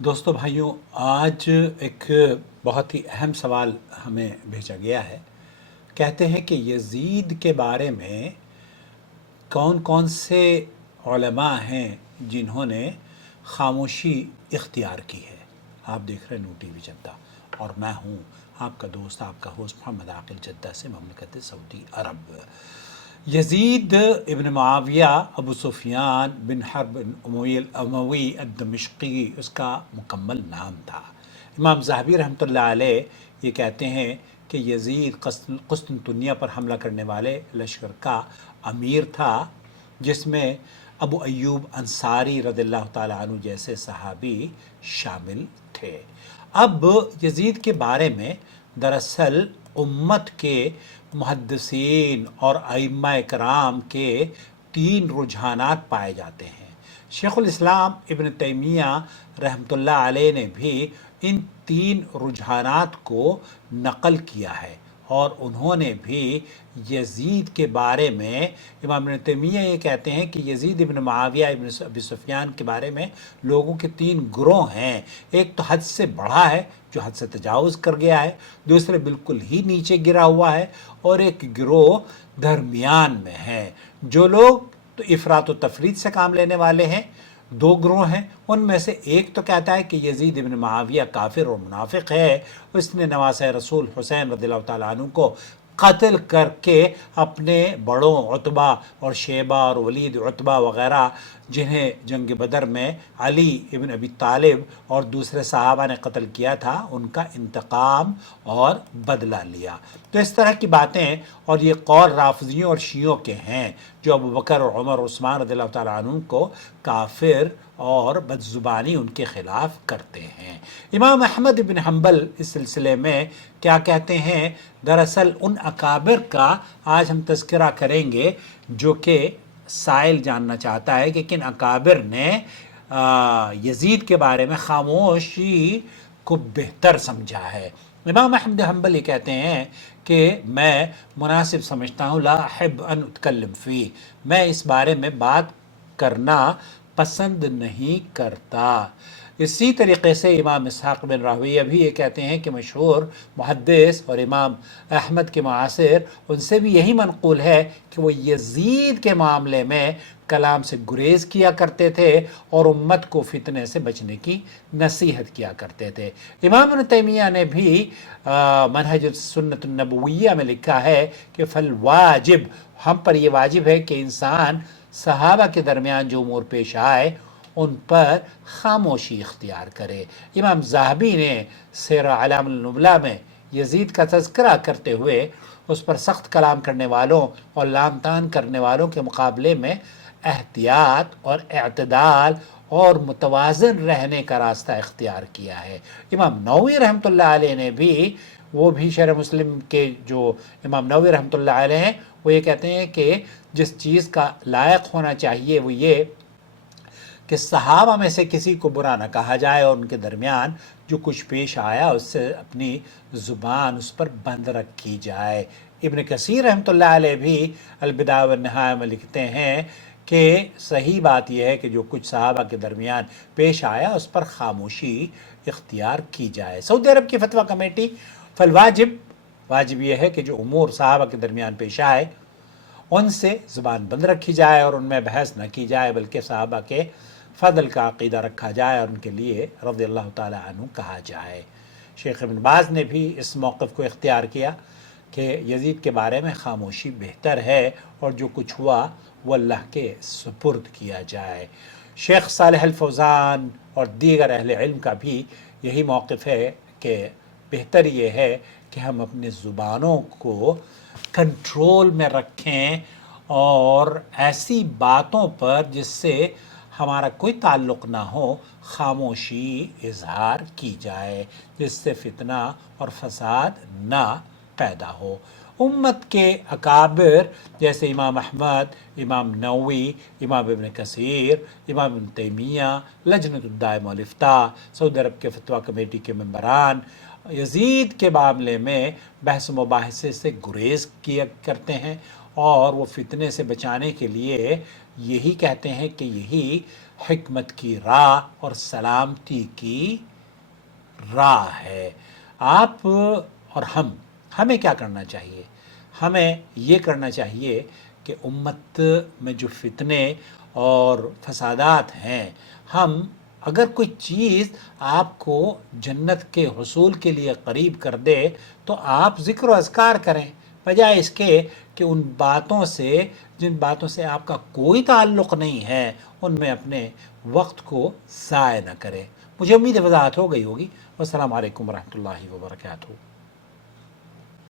دوستو بھائیوں، آج ایک بہت ہی اہم سوال ہمیں بھیجا گیا ہے۔ کہتے ہیں کہ یزید کے بارے میں کون کون سے علماء ہیں جنہوں نے خاموشی اختیار کی ہے۔ آپ دیکھ رہے ہیں نو ٹی وی جدہ، اور میں ہوں آپ کا دوست، آپ کا ہوسٹ محمد عاقل، جدہ سے، مملکت سعودی عرب۔ یزید ابن معاویہ ابو سفیان بن حرب اموی الدمشقی اس کا مکمل نام تھا۔ امام ذہبی رحمۃ اللہ علیہ یہ کہتے ہیں کہ یزید قسطنطنیہ پر حملہ کرنے والے لشکر کا امیر تھا، جس میں ابو ایوب انصاری رضی اللہ تعالیٰ عنہ جیسے صحابی شامل تھے۔ اب یزید کے بارے میں دراصل امت کے محدثین اور ائمہ کرام کے تین رجحانات پائے جاتے ہیں۔ شیخ الاسلام ابن تیمیہ رحمۃ اللہ علیہ نے بھی ان تین رجحانات کو نقل کیا ہے، اور انہوں نے بھی یزید کے بارے میں، امام ابن تیمیہ یہ کہتے ہیں کہ یزید ابن معاویہ ابن ابی سفیان کے بارے میں لوگوں کے تین گروہ ہیں۔ ایک تو حد سے بڑھا ہے، جو حد سے تجاوز کر گیا ہے، دوسرے بالکل ہی نیچے گرا ہوا ہے، اور ایک گروہ درمیان میں ہے۔ جو لوگ تو افراط و تفرید سے کام لینے والے ہیں، دو گروہ ہیں۔ ان میں سے ایک تو کہتا ہے کہ یزید ابن معاویہ کافر اور منافق ہے، اس نے نواسہ رسول حسین رضی اللہ تعالیٰ عنہ کو قتل کر کے اپنے بڑوں عتبہ اور شیبہ اور ولید عتبہ وغیرہ، جنہیں جنگ بدر میں علی ابن ابی طالب اور دوسرے صحابہ نے قتل کیا تھا، ان کا انتقام اور بدلہ لیا۔ تو اس طرح کی باتیں، اور یہ قول رافضیوں اور شیعوں کے ہیں جو ابو بکر اور عمر اور عثمان رضی اللہ تعالیٰ عنہ کو کافر اور بدزبانی ان کے خلاف کرتے ہیں۔ امام احمد بن حنبل اس سلسلے میں کیا کہتے ہیں؟ دراصل ان اکابر کا آج ہم تذکرہ کریں گے جو کہ سائل جاننا چاہتا ہے کہ کن اکابر نے یزید کے بارے میں خاموشی کو بہتر سمجھا ہے۔ امام احمد حنبل یہ کہتے ہیں کہ میں مناسب سمجھتا ہوں، لا احب ان اتکلم فی، میں اس بارے میں بات کرنا پسند نہیں کرتا۔ اسی طریقے سے امام اسحاق بن راہویہ بھی یہ کہتے ہیں کہ مشہور محدث اور امام احمد کے معاصر، ان سے بھی یہی منقول ہے کہ وہ یزید کے معاملے میں کلام سے گریز کیا کرتے تھے اور امت کو فتنے سے بچنے کی نصیحت کیا کرتے تھے۔ امام ابن تیمیہ نے بھی منہج السنت النبویہ میں لکھا ہے کہ فالواجب، ہم پر یہ واجب ہے کہ انسان صحابہ کے درمیان جو امور پیش آئے ان پر خاموشی اختیار کرے۔ امام ذہبی نے سیر اعلام النبلاء میں یزید کا تذکرہ کرتے ہوئے اس پر سخت کلام کرنے والوں اور لام تان کرنے والوں کے مقابلے میں احتیاط اور اعتدال اور متوازن رہنے کا راستہ اختیار کیا ہے۔ امام نووی رحمۃ اللہ علیہ نے بھی، وہ بھی شرح مسلم کے جو امام نووی رحمۃ اللہ علیہ ہیں، وہ یہ کہتے ہیں کہ جس چیز کا لائق ہونا چاہیے وہ یہ کہ صحابہ میں سے کسی کو برا نہ کہا جائے، اور ان کے درمیان جو کچھ پیش آیا اس سے اپنی زبان اس پر بند رکھی جائے۔ ابن کثیر رحمۃ اللہ علیہ بھی البدایہ والنہایہ میں لکھتے ہیں کہ صحیح بات یہ ہے کہ جو کچھ صحابہ کے درمیان پیش آیا اس پر خاموشی اختیار کی جائے۔ سعودی عرب کی فتویٰ کمیٹی، فالواجب، واجب یہ ہے کہ جو امور صحابہ کے درمیان پیش آئے ان سے زبان بند رکھی جائے اور ان میں بحث نہ کی جائے، بلکہ صحابہ کے فضل کا عقیدہ رکھا جائے اور ان کے لیے رضی اللہ تعالیٰ عنہ کہا جائے۔ شیخ ابن باز نے بھی اس موقف کو اختیار کیا کہ یزید کے بارے میں خاموشی بہتر ہے اور جو کچھ ہوا وہ اللہ کے سپرد کیا جائے۔ شیخ صالح الفوزان اور دیگر اہل علم کا بھی یہی موقف ہے کہ بہتر یہ ہے کہ ہم اپنی زبانوں کو کنٹرول میں رکھیں اور ایسی باتوں پر جس سے ہمارا کوئی تعلق نہ ہو خاموشی اظہار کی جائے، جس سے فتنہ اور فساد نہ پیدا ہو۔ امت کے اکابر جیسے امام احمد، امام نووی، امام ابن کثیر، امام ابن تیمیہ، لجنۃ الدائمہ والافتاء، سعودی عرب کے فتویٰ کمیٹی کے ممبران یزید کے معاملے میں بحث و مباحثے سے گریز کیا کرتے ہیں، اور وہ فتنے سے بچانے کے لیے یہی کہتے ہیں کہ یہی حکمت کی راہ اور سلامتی کی راہ ہے۔ آپ اور ہمیں کیا کرنا چاہیے؟ ہمیں یہ کرنا چاہیے کہ امت میں جو فتنے اور فسادات ہیں، ہم اگر کوئی چیز آپ کو جنت کے حصول کے لیے قریب کر دے تو آپ ذکر و اذکار کریں، بجائے اس کے کہ ان باتوں سے جن باتوں سے آپ کا کوئی تعلق نہیں ہے ان میں اپنے وقت کو ضائع نہ کریں۔ مجھے امید ہے وضاحت ہو گئی ہوگی۔ والسلام علیکم ورحمۃ اللہ وبرکاتہ۔